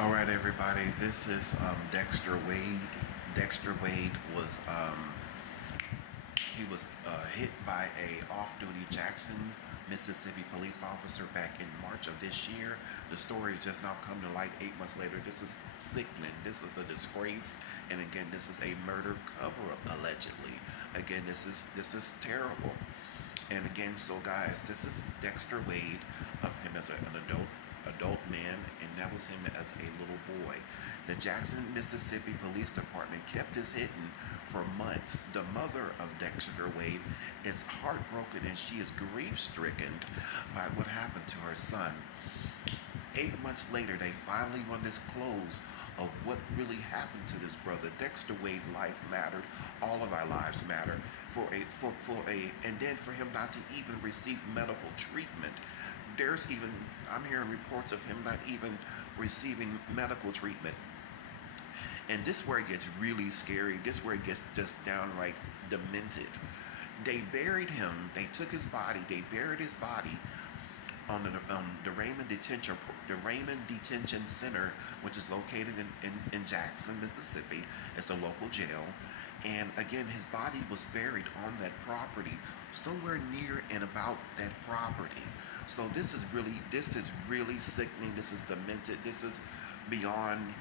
All right, everybody. This is Dexter Wade. Dexter Wade was hit by a off-duty Jackson, Mississippi police officer back in March of this year. The story has just now come to light 8 months later. This is sickening. This is a disgrace, and again, this is a murder cover-up allegedly. Again, this is terrible. And again, so guys, this is Dexter Wade of him as an adult man, and that was him as a little boy. The Jackson, Mississippi Police Department kept this hidden for months. The mother of Dexter Wade is heartbroken and she is grief-stricken by what happened to her son. 8 months later, they finally won this close of what really happened to this brother. Dexter Wade life mattered. All of our lives matter. And then for him not to even receive medical treatment. I'm hearing reports of him not even receiving medical treatment. And this is where it gets really scary. This is where it gets just downright demented. They buried him. They took his body. They buried his body on the Raymond Detention Center, which is located in Jackson, Mississippi. It's a local jail. And again, his body was buried on that property, somewhere near and about that property. So this is really sickening. This is demented. This is beyond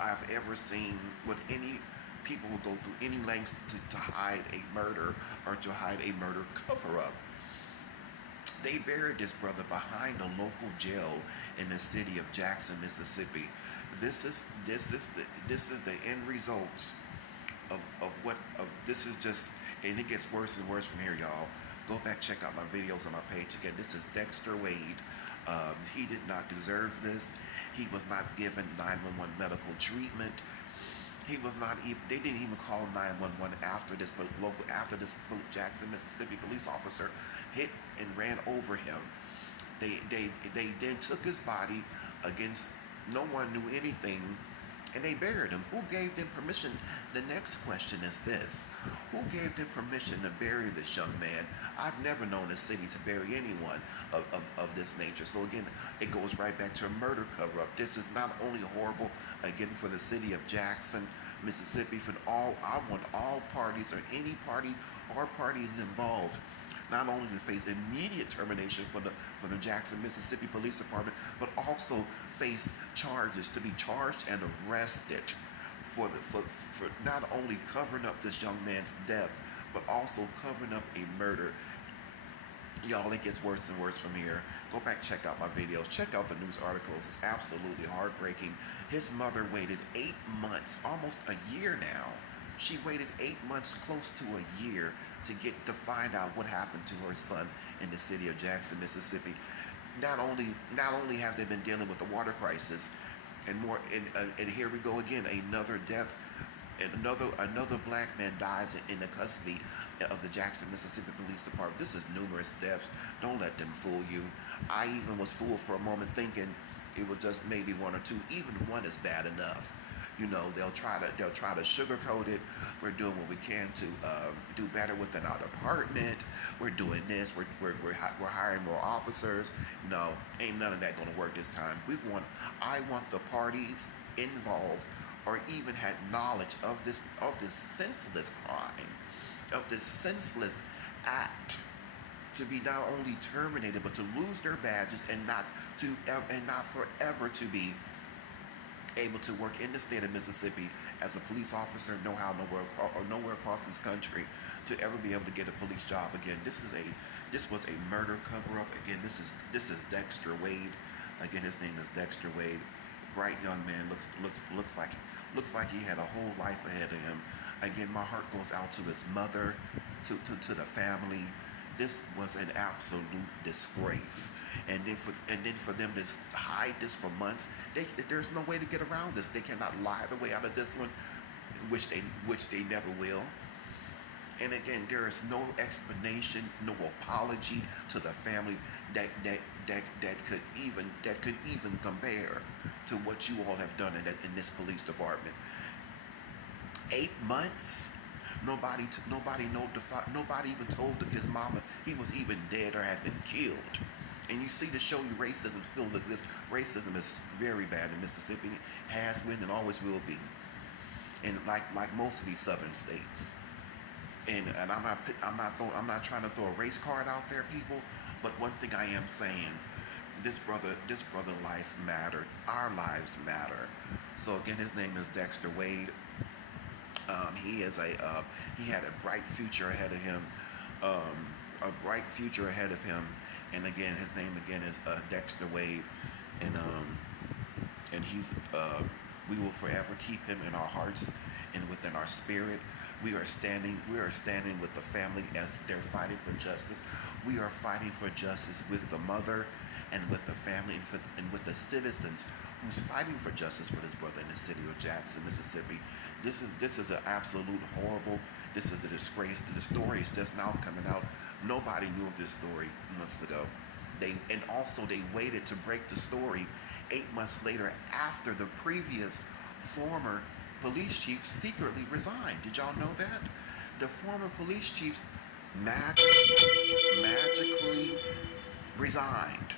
I've ever seen. What any people will go through any lengths to hide a murder or to hide a murder cover-up. They buried this brother behind a local jail in the city of Jackson, Mississippi. This is the end results of this is just, and it gets worse and worse from here, y'all. Go back, check out my videos on my page. Again, this is Dexter Wade. He did not deserve this. He was not given 911 medical treatment. He was not even, they didn't even call 911 after this Jackson, Mississippi police officer hit and ran over him. They then took his body against no one knew anything, and they buried him. Who gave them permission? The next question is this: who gave them permission to bury this young man? I've never known a city to bury anyone of this nature. So again, it goes right back to a murder cover-up. This is not only horrible, again, for the city of Jackson, Mississippi, I want all parties or any party or parties involved not only to face immediate termination from the Jackson, Mississippi Police Department, but also face charges, to be charged and arrested for not only covering up this young man's death, but also covering up a murder. Y'all, it gets worse and worse from here. Go back, check out my videos, check out the news articles. It's absolutely heartbreaking. His mother waited 8 months, almost a year now. She waited 8 months, close to a year, to find out what happened to her son in the city of Jackson, Mississippi. Not only have they been dealing with the water crisis, and here we go again, another death, and another black man dies in the custody of the Jackson, Mississippi Police Department. This is numerous deaths. Don't let them fool you. I even was fooled for a moment, thinking it was just maybe one or two. Even one is bad enough. You know, they'll try to sugarcoat it. We're doing what we can to do better within our department. We're doing this. We're hiring more officers. No, ain't none of that going to work this time. I want the parties involved, or even had knowledge of this senseless crime, of this senseless act, to be not only terminated, but to lose their badges and not forever to be able to work in the state of Mississippi as a police officer, nowhere across this country, to ever be able to get a police job again. This was a murder cover-up. Again, this is Dexter Wade. Again, his name is Dexter Wade. Bright young man, looks like he had a whole life ahead of him. Again, my heart goes out to his mother, to the family. This was an absolute disgrace, and then for them to hide this for months, there's no way to get around this. They cannot lie the way out of this one, which they never will. And again, there is no explanation, no apology to the family that could even compare to what you all have done in this police department. 8 months. Nobody even told his mama he was even dead or had been killed. And you see to show you racism still exists. Racism is very bad in Mississippi, has been and always will be. And like most of these southern states. And I'm not trying to throw a race card out there, people. But one thing I am saying, this brother life mattered. Our lives matter. So again, his name is Dexter Wade. He had a bright future ahead of him. A bright future ahead of him. And again, his name again is Dexter Wade. And he's we will forever keep him in our hearts and within our spirit. We are standing with the family as they're fighting for justice. We are fighting for justice with the mother and with the family and with the citizens who's fighting for justice for his brother in the city of Jackson, Mississippi. This is an absolute horrible. This is a disgrace. The story is just now coming out. Nobody knew of this story months ago. They waited to break the story 8 months later after the previous former police chief secretly resigned. Did y'all know that? The former police chief magically resigned.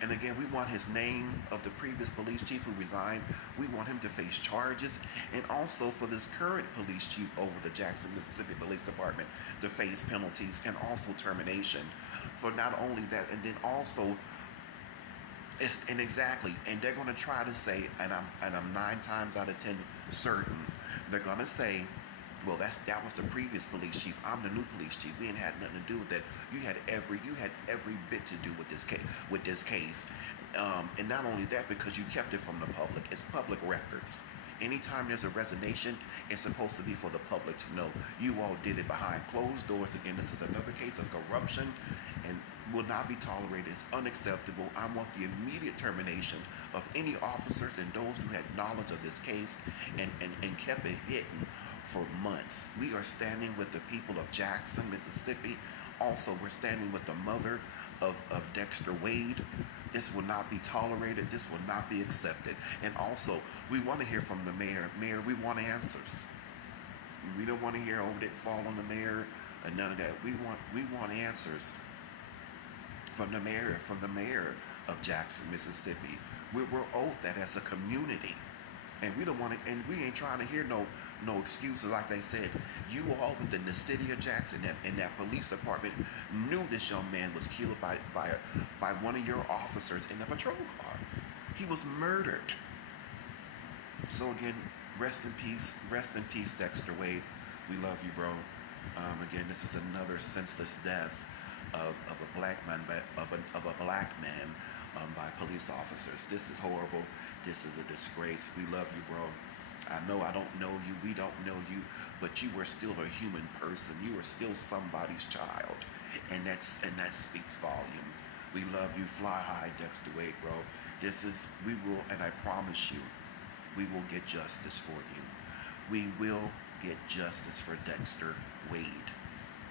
And again, we want his name of the previous police chief who resigned. We want him to face charges, and also for this current police chief over the Jackson, Mississippi Police Department to face penalties and also termination for not only that, and then also and they're going to try to say, and I'm 9 times out of 10 certain, they're going to say, well, that was the previous police chief. I'm the new police chief. We ain't had nothing to do with that. You had every bit to do with this case, and not only that, because you kept it from the public. It's public records. Anytime there's a resignation, it's supposed to be for the public to know. You all did it behind closed doors. Again, this is another case of corruption and will not be tolerated. It's unacceptable. I want the immediate termination of any officers and those who had knowledge of this case and kept it hidden for months. We are standing with the people of Jackson, Mississippi. Also, we're standing with the mother of Dexter Wade. This will not be tolerated. This will not be accepted. And also, we want to hear from the mayor. Mayor, we want answers. We don't want to hear, oh, didn't fall on the mayor, and none of that. We want answers from the mayor of Jackson, Mississippi. We're owed that as a community. And we don't want to, and we ain't trying to hear no excuses. Like they said, you all within the city of Jackson and that police department knew this young man was killed by one of your officers in a patrol car. He was murdered. So again, rest in peace, Dexter Wade. We love you, bro. Again, this is another senseless death of a black man by police officers. This is horrible. This is a disgrace. We love you, bro. I know I don't know you. We don't know you, but you are still a human person. You are still somebody's child, and that speaks volume. We love you. Fly high, Dexter Wade, bro. We will, and I promise you, we will get justice for you. We will get justice for Dexter Wade.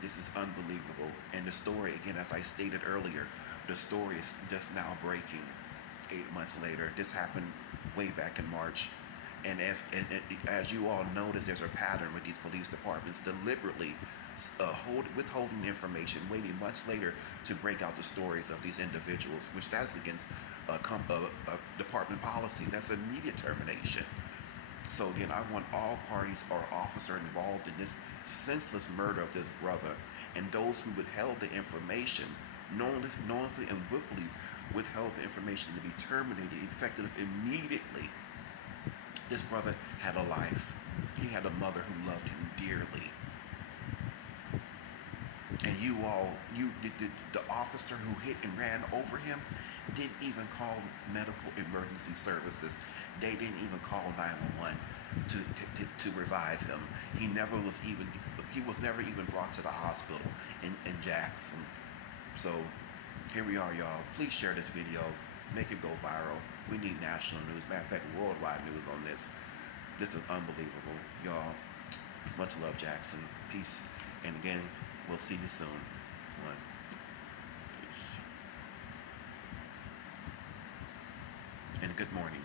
This is unbelievable. And the story, again, as I stated earlier, the story is just now breaking 8 months later. This happened way back in March. And as you all notice, there's a pattern with these police departments deliberately withholding information, waiting months later to break out the stories of these individuals, which that's against department policy. That's immediate termination. So again, I want all parties or officer involved in this senseless murder of this brother and those who withheld the information, knowingly and willfully withheld the information, to be terminated, effective immediately. This brother had a life. He had a mother who loved him dearly. And the officer who hit and ran over him didn't even call medical emergency services. They didn't even call 911 to revive him. He was never even brought to the hospital in Jackson. So here we are, y'all. Please share this video. Make it go viral. We need national news. Matter of fact, worldwide news on this. This is unbelievable. Y'all, much love, Jackson. Peace. And again, we'll see you soon. One. Peace. And good morning.